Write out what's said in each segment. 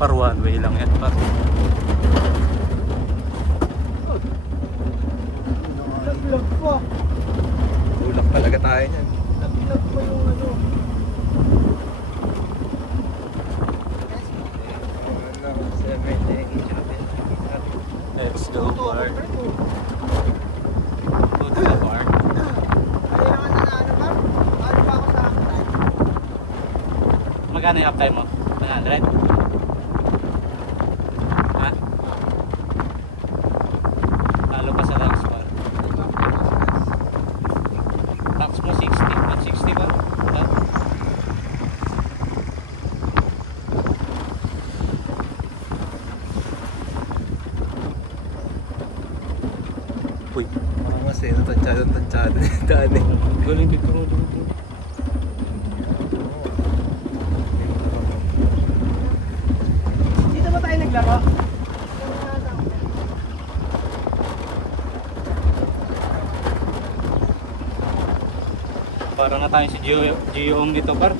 Par one way lang yan par. Lag-lag pa. Tulak talaga tayo niyan. Lag-lag pa yung ano. Let's go par. Go to the park. Ano naman na ano ba? Ano pa ako sa akin? Magkano yung uptime mo? 100? Ha? Talo pa sa ranks par. Ranks mo 60. 160 ba? Ha? Uy, Mas eh, tansyado yung daan eh. galing dito ro dito. Dito ba tayo naglaro? Para na tayo si Gio dito par.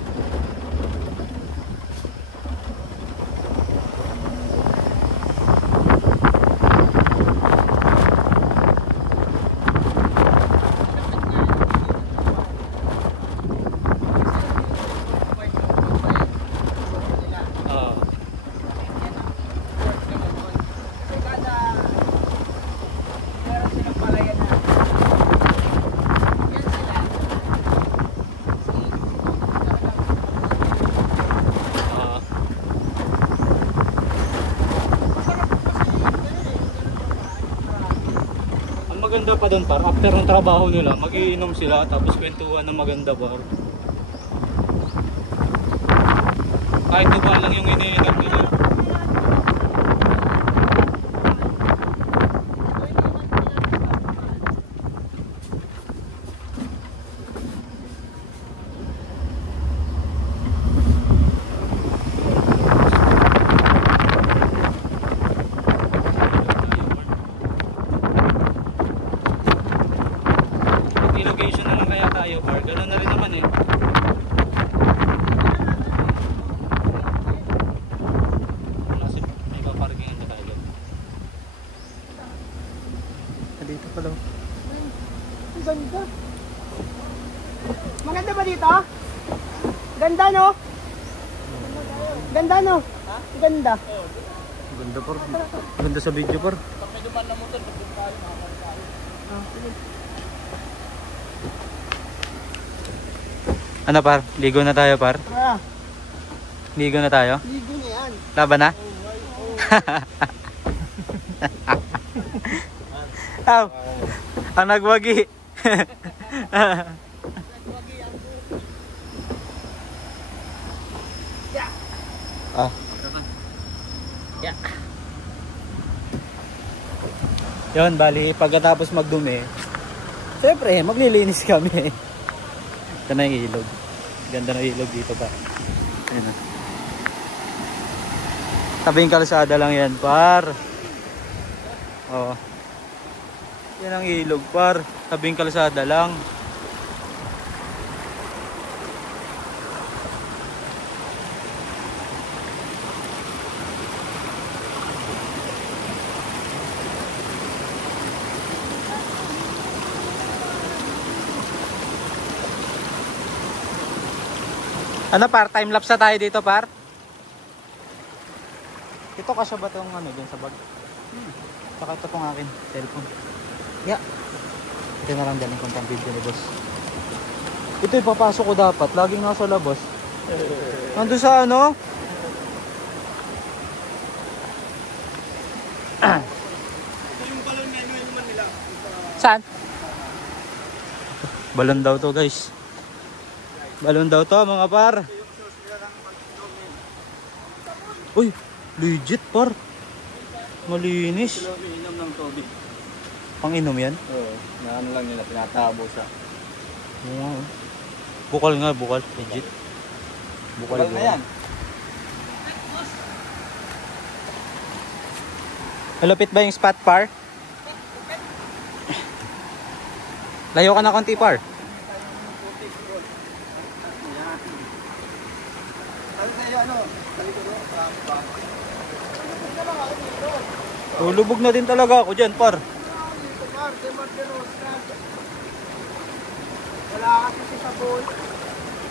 Maganda pa doon par, after ng trabaho nila, mag-iinom sila tapos kwentuhan ng maganda par. Kahit ba lang yung iniinom nila. Location na lang kaya tayo par, gano'n na rin naman eh. Kasi may kaparkingan na tayo. Dito pa lang. Ang ganda. Maganda ba dito? Ganda no? Ganda no? Ha? Ganda. Ganda par, ganda sa video par. Ano par? Ligo na tayo par? Ah, Ligo na tayo? ligo na yan. Laban na? Aw, ang nagwagi. Ah. Yeah. Yun, bali pagkatapos magdumi, siyempre maglilinis kami. Ito na yung ilog. Ganda ng ilog dito pa. Ayun na. Tabing kalsada lang yan par. Oo. Yan ang ilog par. Tabing kalsada lang. Ano par? Time lapse na tayo dito par? Ito kasya ba itong ano dyan sa bag? Saka ito pong akin cellphone. Yeah. Ito na lang galing kong pang video ni boss. Ito ipapasok ko dapat. Laging nasa labas. Nandun sa ano? Ito yung balon na naman nila. Saan? Balon daw to guys. Balon daw to mga par. Uy, legit par. Malinis. Inom ng tubig. Pang-inom yan? Oo, na ano lang nila, pinatabo sa. Oo. Bukal nga, bukal. Legit. Bukal na yan. Malapit ba yung spot par? Layo ka na konti par. Ano sa'yo ano? Talito doon, Punta lang ako dito. Lulubog na din talaga ako dyan, par. Punta ako dito, Mar. De Martirosas. Wala kasi si Sabon.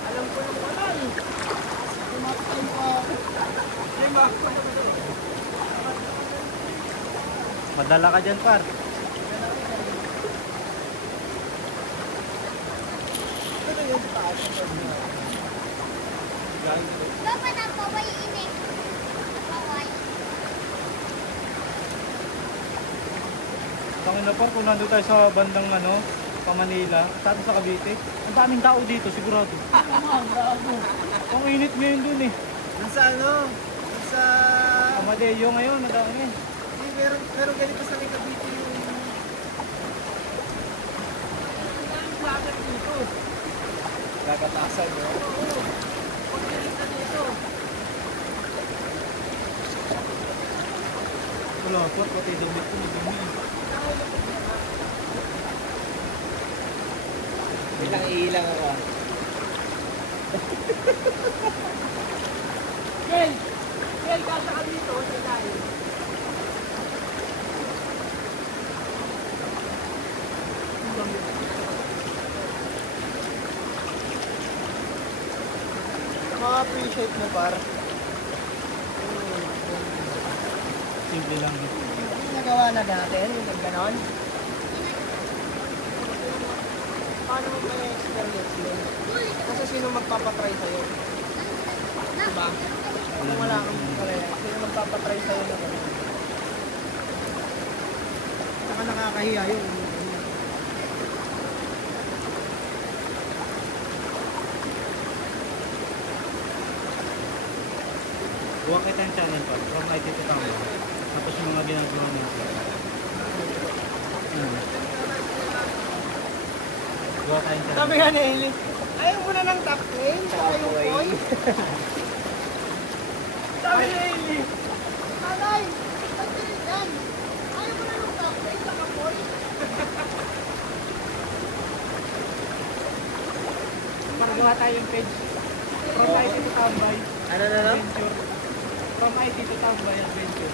Alam ko yung wala eh. Tumatay ko ako. Diba? Padala ka dyan, par. Ito yung taas. Dapat ang paway ini. Paway. Tangin na, par, kung nandun tayo sa bandang Manila, sa atin sa Cavite, ang daming tao dito, sigurado. Ang init ngayon dun eh. Nasa Nasa... Amadeo ngayon, nadami. Pero ganito sa may Cavite yung... Ang vlogger dito. Kakatasan mo. Oo. Pag ganito dito. Wala, par, pati damit ko na dumi. Ilang ako. Kel! Kel, kasa ka dito sa ilalim. Ma-appreciate mo, par. Simple lang. Yung nagawa na natin, yung ganon. Paano mo may experience yun? Kasi sino magpapatry sa'yo? Diba? Kung wala kang pareha, sino magpapatry sa'yo na gano'n? Saka nakakahiya yun. Huwag kita yung channel, par. From IT to Tama. Tapos yung mga ginagawa niyo. Huwag tayong channel. Sabi nga ni Eli, ayaw mo na ng top 10, saka yung coin. Sabi ni Eli, Nanay, ba't ganyan yan? Ayaw mo na ng top 10, saka coin. Magawa tayong page. From IT to Tambay. Ano? Adventure. From IT to Tambay Adventure.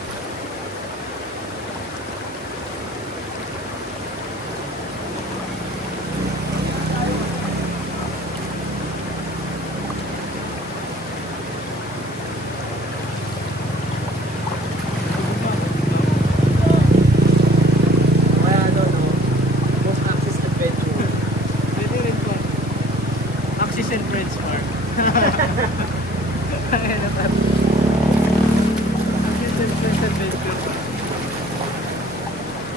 Kaya most access adventure. Pwede rin po. Axis and Friends Park. Ayan na tayo. Axis and Friends Adventure.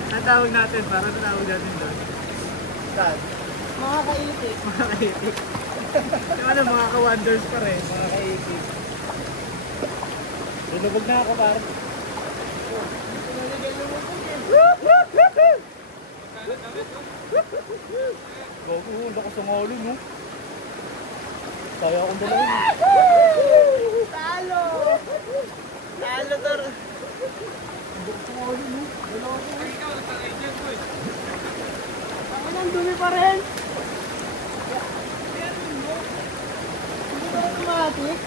Ang tawag natin, parang tawag natin doon. Saan? Mga kaitik. Mga kaitik. Yung mga ka-wonders pa rin, mga kaitik. Lulubog na ako, parang. Gago, lakas ang halo, no? Kaya akong dalawin. Talo! Talo, Tor. Ang ang dumi pa rin. Hindi ba automatic?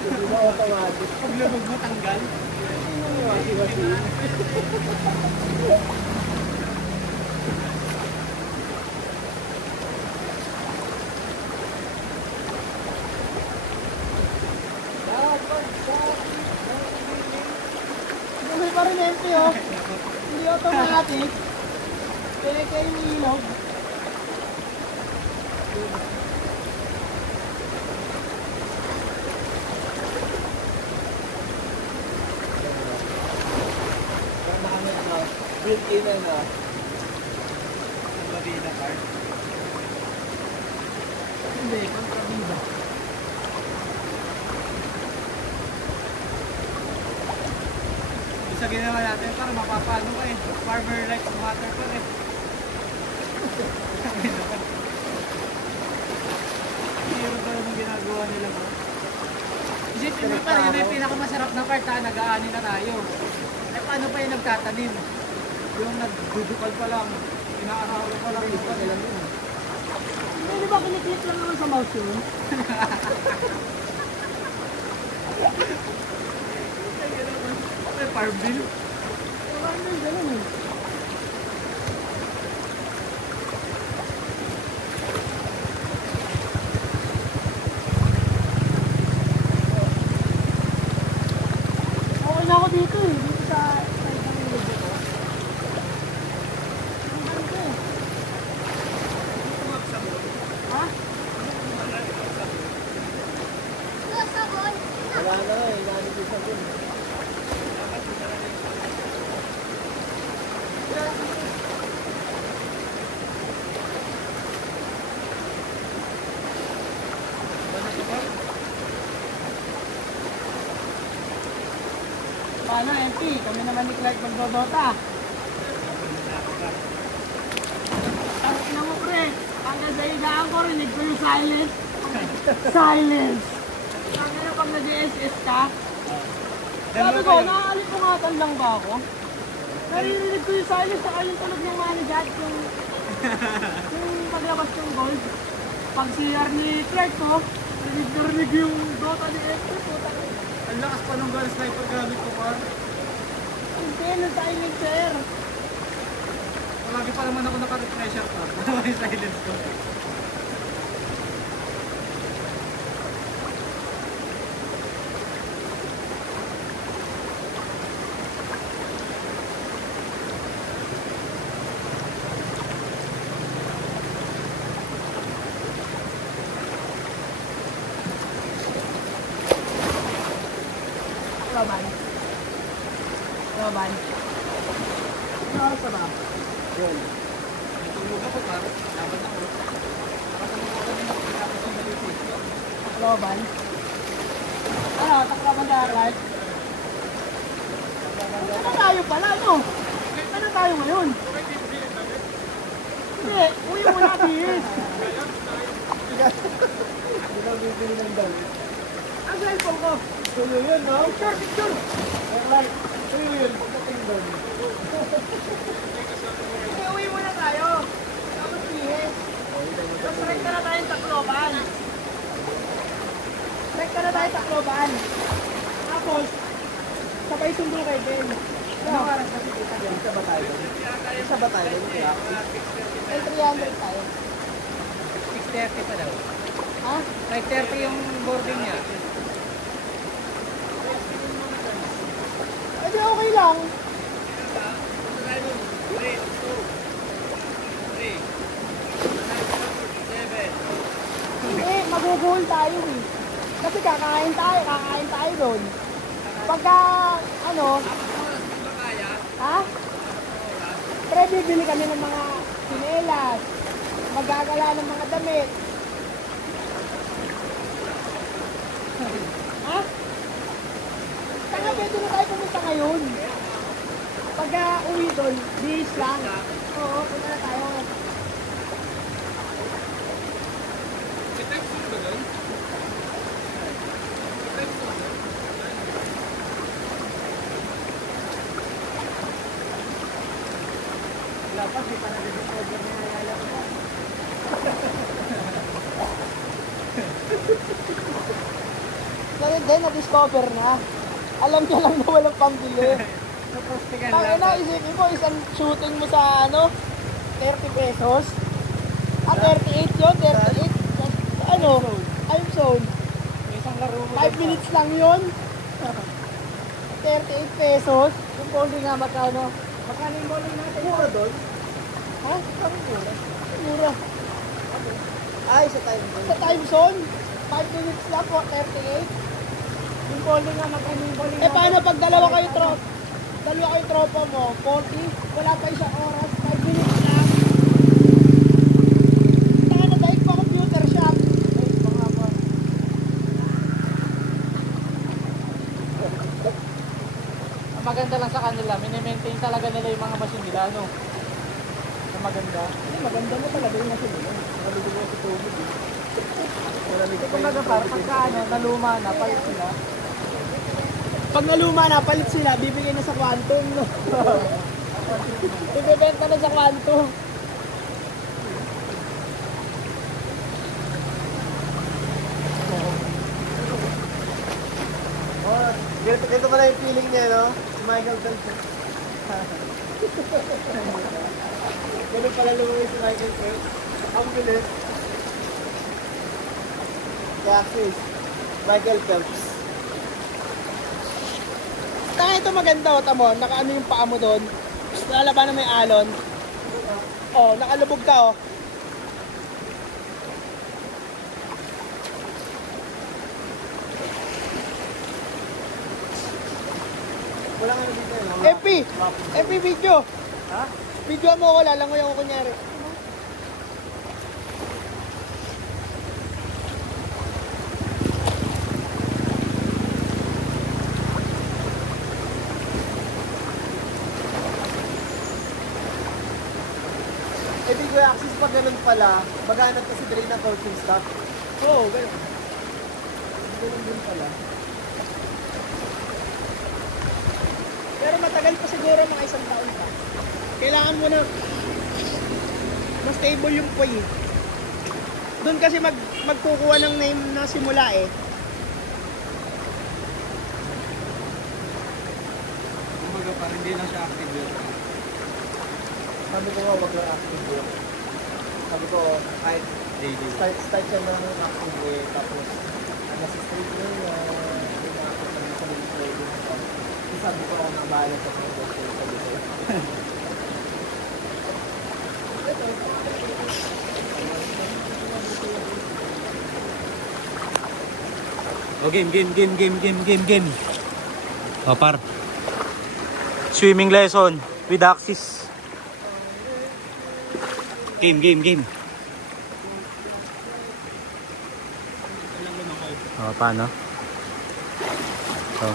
Hindi ba automatic? Pag lubog mo, tanggal. Dumi pa rin, MP, oh. Hindi automatic. Kaya kayo yung ilog. Built-in ano. Ang Babina card. Hindi, kontrabida. Isa ginawa natin para mapapano ka eh. Farmer likes water pa eh. Hero pa naman ginagawa nila mo. Isipin mo pa rin, yun yung pinakamasarap na part ha, nag-aani na tayo. Eh paano pa yung nagtatanim? Yung nagdudukal pa lang, inaaraw pa lang yung kanilang yun. Hindi ba kiniklik lang naman sa mouse yun? May farm bill. Ano yung ganun eh. Okay na ako dito eh. Dito sa isang lubo ko. Ang ganda eh. Ha? Ito, sabon. Wala na eh. Inanod yung sabon. Paano, MP? Kami naman ni Clark magdodota. Ang ina mo, pre. Hanggang sa higaan ko, rinig ko yung silence. Silence! Ang ina pag nag-SS ka, sabi ko, naaalipunghatan lang ba ako? Naririnig ko yung silence, saka yung tunog ng manigat, yung paglabas ng goal. Pag CR ni Clark ko, rinig yung Dota ni SP ko. Ang lakas pa nung gun sniper gamit ko, Par. Hindi, nung silence, sir. Lagi pa naman ako naka-refresher pa. May silence ko. Laban. Laban. Ano oras pa ba? Yun. Tulog ako, Par. Laban ako. Laban. Ano, taklaban sa right? Ano tayo pala, no? Ano tayo ngayon? Hindi, uwi muna, bis. Hindi na bibili ng gun. Ang cellphone ko. Tuyo yun, no? Picture, picture. Alright. Tuyo yun. Pagdating doon. Hindi, uwi muna tayo. Tapos bis. Tapos rekta na tayong Tacloban. Rekta na tayong Tacloban. Tapos, sabay sundo kay Ben. Ano oras kasi kita dyan? Isa ba tayo? Isa ba tayo? Kaya May 300 tayo. 6:30 pa daw. Ha? 5:30 yung boarding niya. Edi okay lang. Hindi, maguguhol tayo eh. Kasi kakain tayo doon. Pagka, ano, ha? Pre, bibili kami ng mga sinelas, magagala ng mga damit. Ha? Kaya pwede na tayo pumunta ngayon. Pagka uwi doon, bis lang. Oo, punta na tayo. Dapat di pa nag-discover niya nalala ko. Ganun din, na-discover na. Alam niya lang na walang pambili. Napostigan Pang lang. ina, isipin mo, isang shooting mo sa ano, 30 pesos. 38 yun, 38. Ano? Time zone. May isang laro mo. 5 minutes lang yun. 38 pesos. Yung bowling nga, magkano? Magkano yung bowling natin? Mura doon? Ha? Parang mura. Mura. Ay, sa time zone. Sa time zone, 5 minutes lang po, 38. Yung bowling nga, magkano yung bowling natin? Eh paano pag dalawa kayo tropa mo, 40, wala pa isang oras, 5 minutes lang. Saka na daig pa computer shop. Ay, mga ba. Ang maganda lang sa kanila, mini-maintain talaga nila yung mga machine nila, no? Ang maganda. Ay, maganda mo talaga yung machine mo. Malamig mo sa tubig eh. Malamig pa Kumbaga par, pagka ano, naluma na, palit sila. Pag naluma na, palit sila, bibigyan na sa Quantum. No? Ibebenta na sa Quantum. Ito pala yung feeling niya, no? Si Michael Phelps. Ganun pala lumawin si Michael Phelps. Ang bilis. Kaya sis, Michael Phelps. Taka ito maganda o, tamo. Nakaano yung paa mo doon. Nalaba na may alon. Oh, nakalubog ka oh. Wala nga dito yun. FP video. Ha? Video mo ako, lalangoy ako kunyari. Di ko access pag ganun pala, maghanap kasi dali ng coaching staff. Oo, ganun. Ganun din pala. Pero matagal pa siguro, mga 1 taon pa. Kailangan mo na mas stable yung puy. Doon kasi magkukuha ng name na simula eh. Kumbaga pa, hindi na siya active yun. Sabi ko nga, wag lang active yun. Sabi ko, kahit start siya lang ng active eh. Tapos, nasa stage na yun, hindi na ako sa mga trading. Sabi ko ako nabahala sa mga doctor. Sabi ko. O, game. O, par. Swimming lesson with Axis. Game. O, paano? O.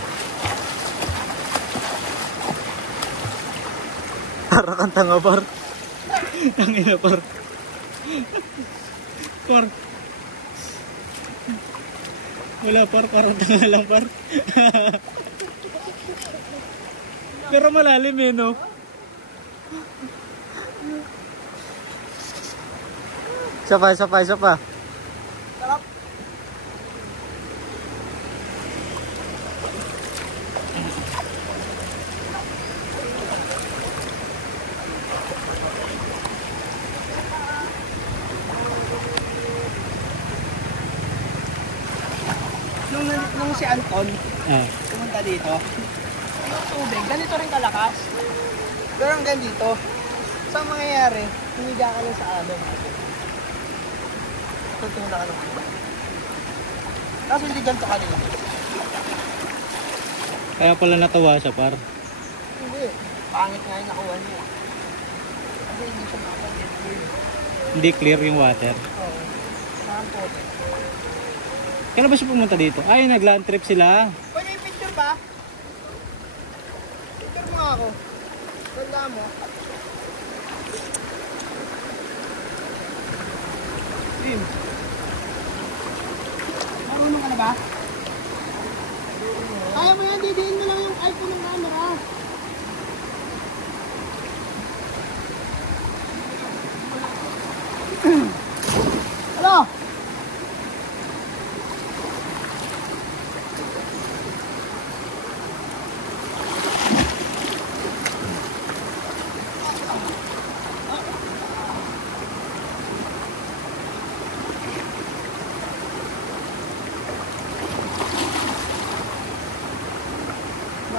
Para kang tanga, par. Tangina, par. Par. Wala, par. Parang tanga lang, par. Pero malalim eh, no? Isa pa. Sarap. Nung si Anton pumunta dito, yung tubig, ganito rin kalakas. Pero hanggang dito, saan mangyayari? Humiga ka lang sa alon. Tutulong ka lang. Kaso hindi ganito kanina. Kaya pala natawa siya, par. Hindi. Pangit nga yung nakuha niya. Kasi hindi siya makapag-get clear. Hindi clear yung water. Oo. Saan po? Kailan ba siya pumunta dito? Ay, nag-land trip sila. Pwede yung picture ba? Picture mo ako. Ganda mo. Sim. Marunong ka na ba? Kaya mo yan, didiin mo lang yung iPhone ng camera. Hello?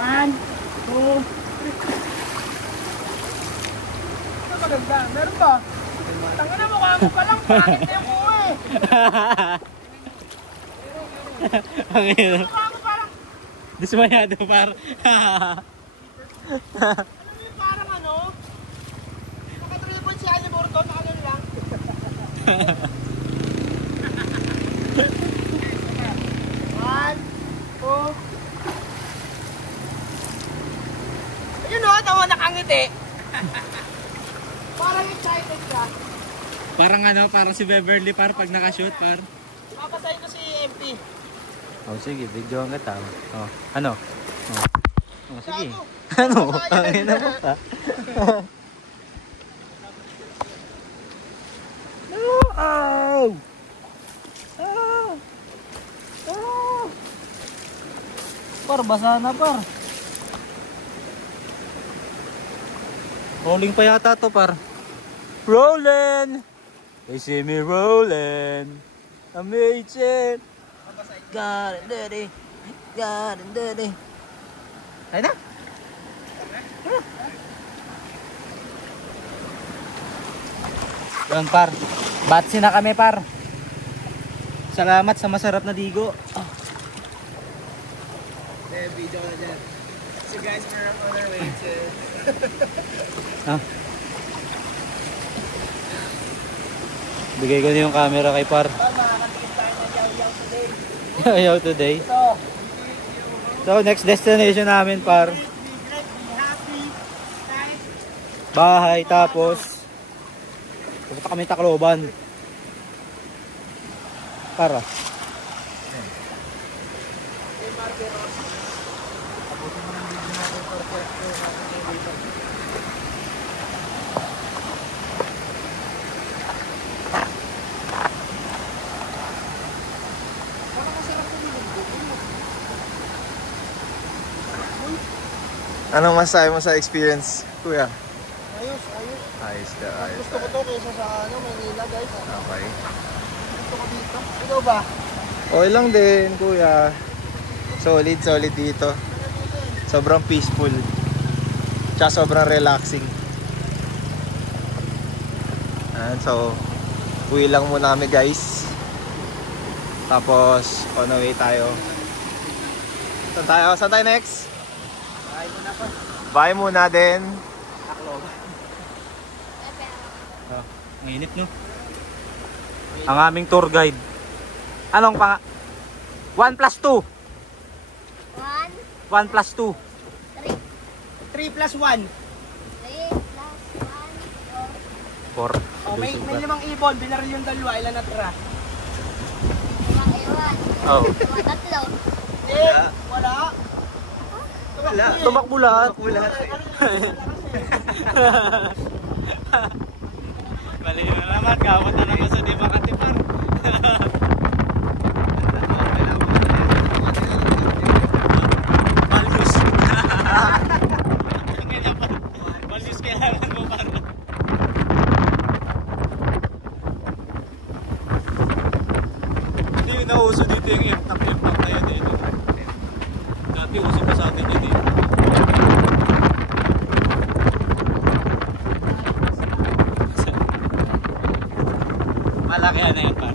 One, two, three. Ano maganda? Meron ba? Tangin na mukha mo pa lang. Pangit na yung kuha eh. Ang ino. Mukha mo parang, Dismayado, par. alam mo yung parang ano? Nakatribon si Ali Borton, ano lang. One, two. Yun o, tawa nakangiti. Parang excited ka. Parang si Beverly, par, pag nakashoot, par. Papasay ko si MP. Oh, sige, video ang kita. Oh, ano? Oh, sige. Ano? Ang ina mo pa. Oh! Oh! par, basa na par. Rolling pa yata to par. Rolling! They see me rolling. Amazing. Got it dirty. Got it dirty. Ay na. Yan par. Batsi na kami par. Salamat sa masarap na digo. Video na dyan. So guys, we're on our way to... Bigay ko na yung camera kay par. Makakatingin tayo ng yaw-yaw today. Ayaw today. So, So next destination namin par. be great, be happy, guys. Bahay tapos pupunta kami Tacloban. Para. Anong masasabi mo sa experience, kuya? Ayos, ayos. Ayos ka, ayos. Gusto ko to kaysa sa Manila, guys. Okay. Gusto ko dito. Ikaw ba? Okay lang din, kuya. Solid, solid dito. Sobrang peaceful. Tsaka sobrang relaxing. So, uwi lang muna kami, guys. Tapos, on the way tayo. Saan tayo? Saan tayo next? Bahay muna din. Ang init no. Ang aming tour guide. Anong pang 1 plus 2. 1 plus 2. 3 plus 1. 4. Oh, may 5 ibon. Binaril yung dalawa. Ilan natira? Oh. Eh, wala. Wala. Tumakbo lahat. Mali na naman. Gawat na naman sa di makatipar. Malus. Malus kailangan mo para. Hindi yung nauso dito yung impact na yun dito. Dati uso pa sa atin yun eh. Malaki na yan par.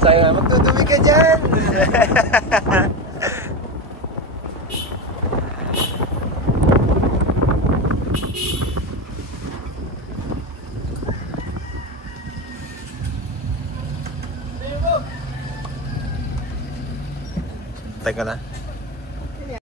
Saya, magtutuwi ka dyan! Teka na.